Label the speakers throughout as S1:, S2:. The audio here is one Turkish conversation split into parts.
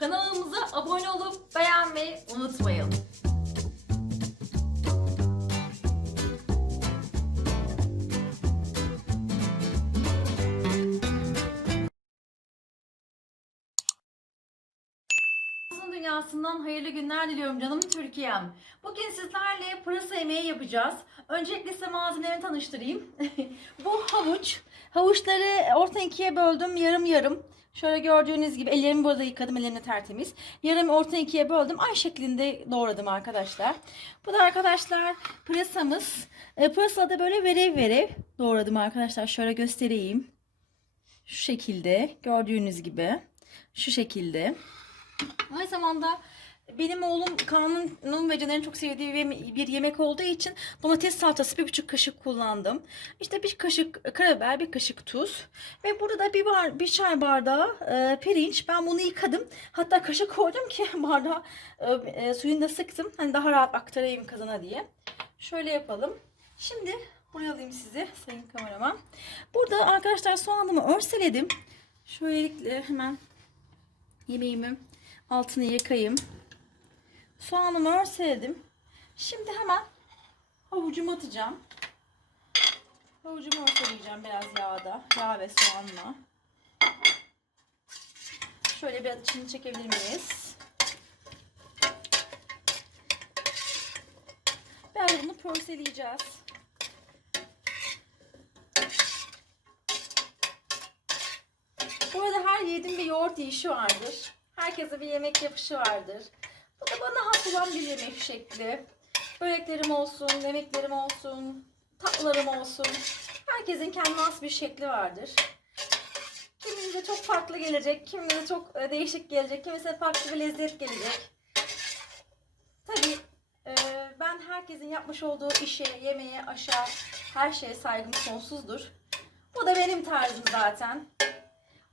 S1: Kanalımıza abone olup beğenmeyi unutmayın. Dünyasından hayırlı günler diliyorum canım Türkiye'm. Bugün sizlerle pırasa yemeği yapacağız. Öncelikle size malzemeleri tanıştırayım. Bu havuç. Havuçları orta ikiye böldüm yarım yarım. Şöyle gördüğünüz gibi ellerimi burada yıkadım. Ellerim de tertemiz. Yarım orta ikiye böldüm. Ay şeklinde doğradım arkadaşlar. Bu da arkadaşlar pırasamız. E, pırasa da böyle verev verev doğradım arkadaşlar. Şöyle göstereyim. Şu şekilde gördüğünüz gibi. Şu şekilde. Aynı zamanda benim oğlum Kaan'ın ve Caner'in çok sevdiği bir- yemek olduğu için domates salçası bir buçuk kaşık kullandım. İşte bir kaşık karabiber, bir kaşık tuz ve burada da bir, bar, bir çay bardağı e, pirinç. Ben bunu yıkadım. Hatta kaşık koydum ki bardağı e, e, suyunu da sıktım. Hani daha rahat aktarayım kazana diye. Şöyle yapalım. Şimdi buraya alayım sizi sayın kameraman. Burada arkadaşlar soğanımı örseledim. Şöylelikle hemen yemeğimi altını yakayım. Soğanımı örseledim. Şimdi hemen havucumu atacağım. Havucumu örseleyeceğim biraz yağda. Yağ ve soğanla. Şöyle biraz içini çekebilir miyiz? Biraz bunu pörseleyeceğiz. Bu arada her yiğidin bir yoğurt yiyişi vardır. Herkese bir yemek yapışı vardır. Bu da bana has olan bir yemek şekli. Böreklerim olsun, yemeklerim olsun, tatlılarım olsun. Herkesin kendine has bir şekli vardır. Kimimize çok farklı gelecek, kimimize çok e, değişik gelecek, kimisine farklı bir lezzet gelecek. Tabii e, ben herkesin yapmış olduğu işe, yemeğe, aşağı her şeye saygım sonsuzdur. Bu da benim tarzım zaten.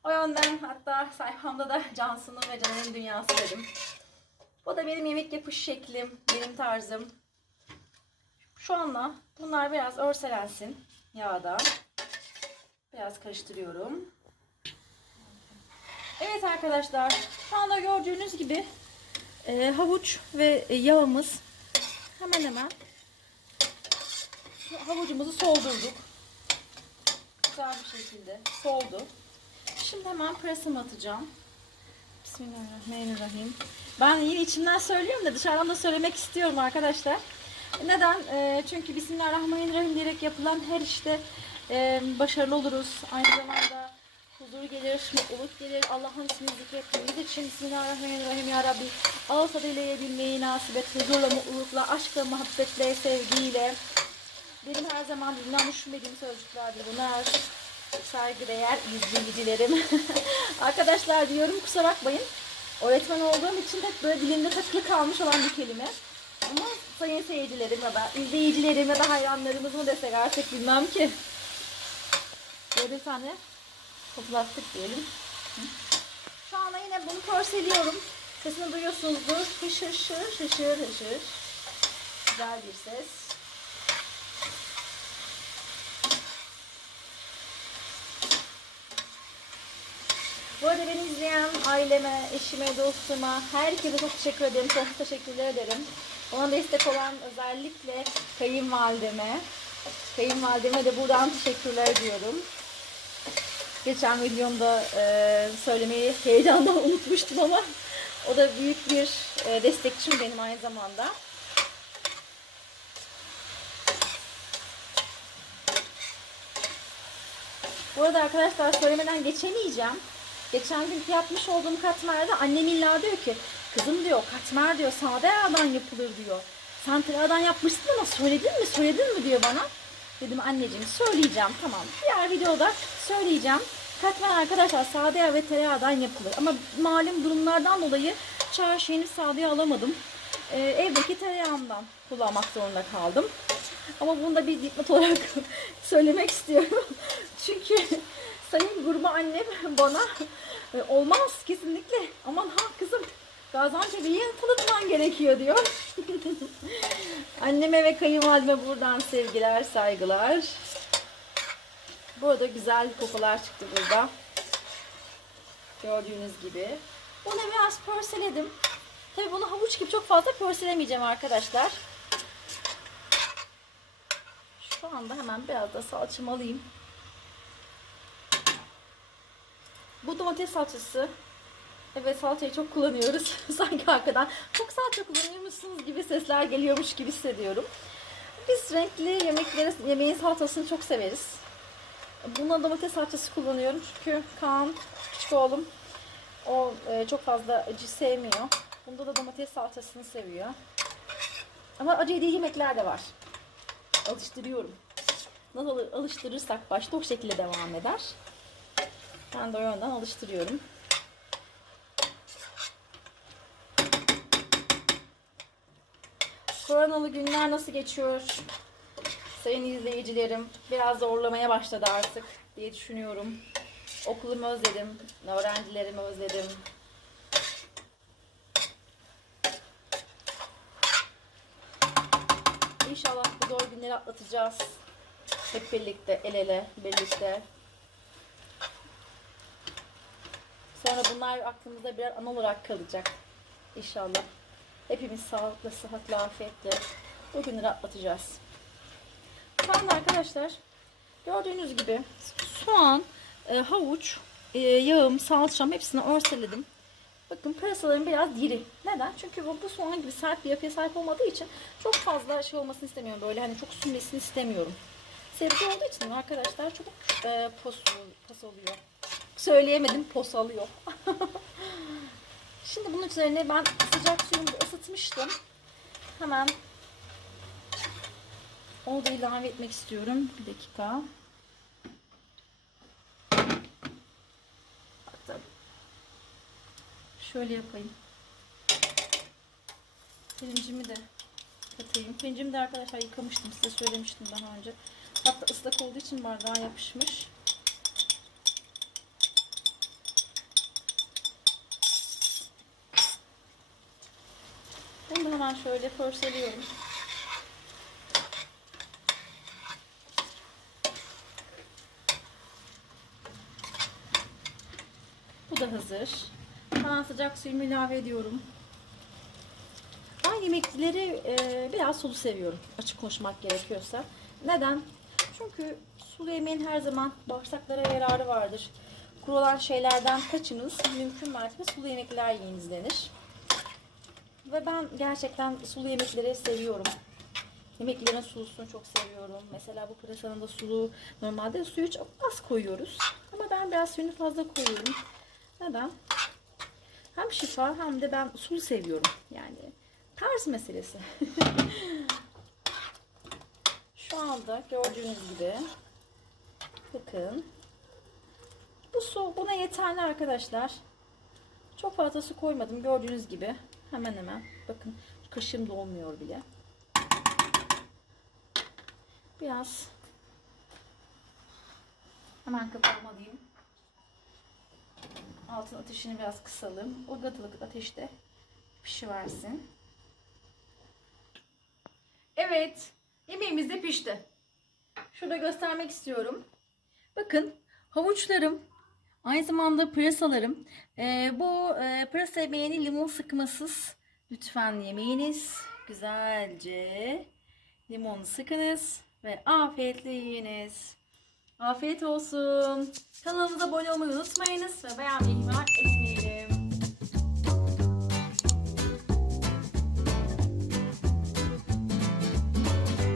S1: O yönden hatta sayfamda da Cansu'nun ve Caner'in dünyası dedim. Bu da benim yemek yapış şeklim, benim tarzım. Şu anla bunlar biraz örselensin yağda. Biraz karıştırıyorum. Evet arkadaşlar, şu anda gördüğünüz gibi e, havuç ve yağımız hemen hemen havucumuzu soldurduk. Güzel bir şekilde soldu. Şimdi hemen pırasımı atacağım. Bismillahirrahmanirrahim. Ben yine içimden söylüyorum da dışarıdan da söylemek istiyorum arkadaşlar. Neden? Ee, çünkü Bismillahirrahmanirrahim diyerek yapılan her işte e, başarılı oluruz. Aynı zamanda huzur gelir, mutluluk gelir. Allah'ın ismini zikrettiğimiz için Bismillahirrahmanirrahim Ya Rabbi. Ağız tadıyla yiyebilmeyi nasip et. Huzurla, mutlulukla, aşkla, muhabbetle, sevgiyle. Benim her zaman dinlen düşünmediğim sözcüklerdir bunlar. Saygıdeğer izleyicilerim. Arkadaşlar diyorum kusura bakmayın. Öğretmen olduğum için hep böyle dilimde takılı kalmış olan bir kelime. Ama sayın seyircilerim ya da izleyicilerim ya da hayranlarımız mı desek artık bilmem ki. Böyle bir tane toplattık diyelim. Şu anda yine bunu körseliyorum. Sesini duyuyorsunuzdur. Hışır hışır hışır hışır. Güzel bir ses. Bu arada beni izleyen aileme, eşime, dostuma, herkese çok teşekkür ederim. Çok teşekkürler ederim. Ona destek olan özellikle kayınvalideme. Kayınvalideme de buradan teşekkürler diyorum. Geçen videomda e, söylemeyi heyecandan unutmuştum ama o da büyük bir e, destekçim benim aynı zamanda. Bu arada arkadaşlar söylemeden geçemeyeceğim. Geçen gün yapmış olduğum katmerde annem illa diyor ki kızım diyor katmer diyor sade yağdan yapılır diyor. Sen tereyağdan yapmışsın ama söyledin mi söyledin mi diyor bana. Dedim anneciğim söyleyeceğim tamam. Diğer videoda söyleyeceğim. Katmer arkadaşlar sade yağ ve tereyağdan yapılır. Ama malum durumlardan dolayı çarşı henüz sade yağ alamadım. Ee, evdeki tereyağımdan kullanmak zorunda kaldım. Ama bunu da bir dipnot olarak söylemek istiyorum. Çünkü sayın gurme annem bana e, olmaz kesinlikle aman ha kızım Gaziantep'i tanıtman gerekiyor diyor. Anneme ve kayınvalideme buradan sevgiler, saygılar. Bu arada güzel kokular çıktı burada. Gördüğünüz gibi. Bunu biraz pörseledim. Tabii bunu havuç gibi çok fazla pörselemeyeceğim arkadaşlar. Şu anda hemen biraz da salçamı alayım. Bu domates salçası. Evet salçayı çok kullanıyoruz. Sanki arkadan çok salça kullanıyormuşsunuz gibi sesler geliyormuş gibi hissediyorum. Biz renkli yemekleri, yemeğin salçasını çok severiz. Buna domates salçası kullanıyorum çünkü Kaan, küçük oğlum, o e, çok fazla acı sevmiyor. Bunda da domates salçasını seviyor. Ama acı yediği yemekler de var. Alıştırıyorum. Nasıl alıştırırsak başta o şekilde devam eder. Ben de o yönden alıştırıyorum. Koronalı günler nasıl geçiyor? Sayın izleyicilerim, biraz zorlamaya başladı artık diye düşünüyorum. Okulumu özledim, öğrencilerimi özledim. İnşallah bu zor günleri atlatacağız. Hep birlikte, el ele, birlikte. Sonra bunlar aklımızda birer an olarak kalacak. İnşallah. Hepimiz sağlıklı, sıhhatli, afiyetle bu günleri atlatacağız. Şu arkadaşlar gördüğünüz gibi soğan, e, havuç, e, yağım, salçam hepsini örseledim. Bakın pırasalarım biraz diri. Neden? Çünkü bu, bu soğan gibi sert bir yapıya sahip olmadığı için çok fazla şey olmasını istemiyorum. Böyle hani çok sünmesini istemiyorum. Sebze olduğu için arkadaşlar çok e, pos oluyor. Söyleyemedim pos alıyor. Şimdi bunun üzerine ben sıcak suyumu ısıtmıştım. Hemen onu da ilave etmek istiyorum. Bir dakika. Hatta şöyle yapayım. Pirincimi de katayım. Pirincimi de arkadaşlar yıkamıştım. Size söylemiştim daha önce. Hatta ıslak olduğu için bardağa yapışmış. Bunu hemen şöyle pörseliyorum. Bu da hazır. Hemen sıcak suyumu ilave ediyorum. Ben yemekleri e, biraz sulu seviyorum. Açık konuşmak gerekiyorsa. Neden? Çünkü sulu yemeğin her zaman bağırsaklara yararı vardır. Kuru olan şeylerden kaçınız. Mümkün mertebe sulu yemekler yiyiniz denir. Ve ben gerçekten sulu yemekleri seviyorum. Yemeklerin sulusunu çok seviyorum. Mesela bu pırasanın da sulu. Normalde suyu çok az koyuyoruz. Ama ben biraz suyunu fazla koyuyorum. Neden? Hem şifa hem de ben sulu seviyorum. Yani tarz meselesi. Şu anda gördüğünüz gibi bakın bu su buna yeterli arkadaşlar. Çok fazla su koymadım gördüğünüz gibi. Hemen hemen. Bakın kaşım dolmuyor bile. Biraz hemen kapamalıyım. Altın ateşini biraz kısalım. O gatılık ateşte pişiversin. Evet. Yemeğimiz de pişti. Şurada göstermek istiyorum. Bakın havuçlarım Aynı zamanda pırasalarım. Ee, bu e, pırasa yemeğini limon sıkmasız lütfen yemeyiniz. Güzelce limonu sıkınız ve afiyetle yiyiniz. Afiyet olsun. Kanalımıza abone olmayı unutmayınız ve beğenmeyi ihmal etmeyin.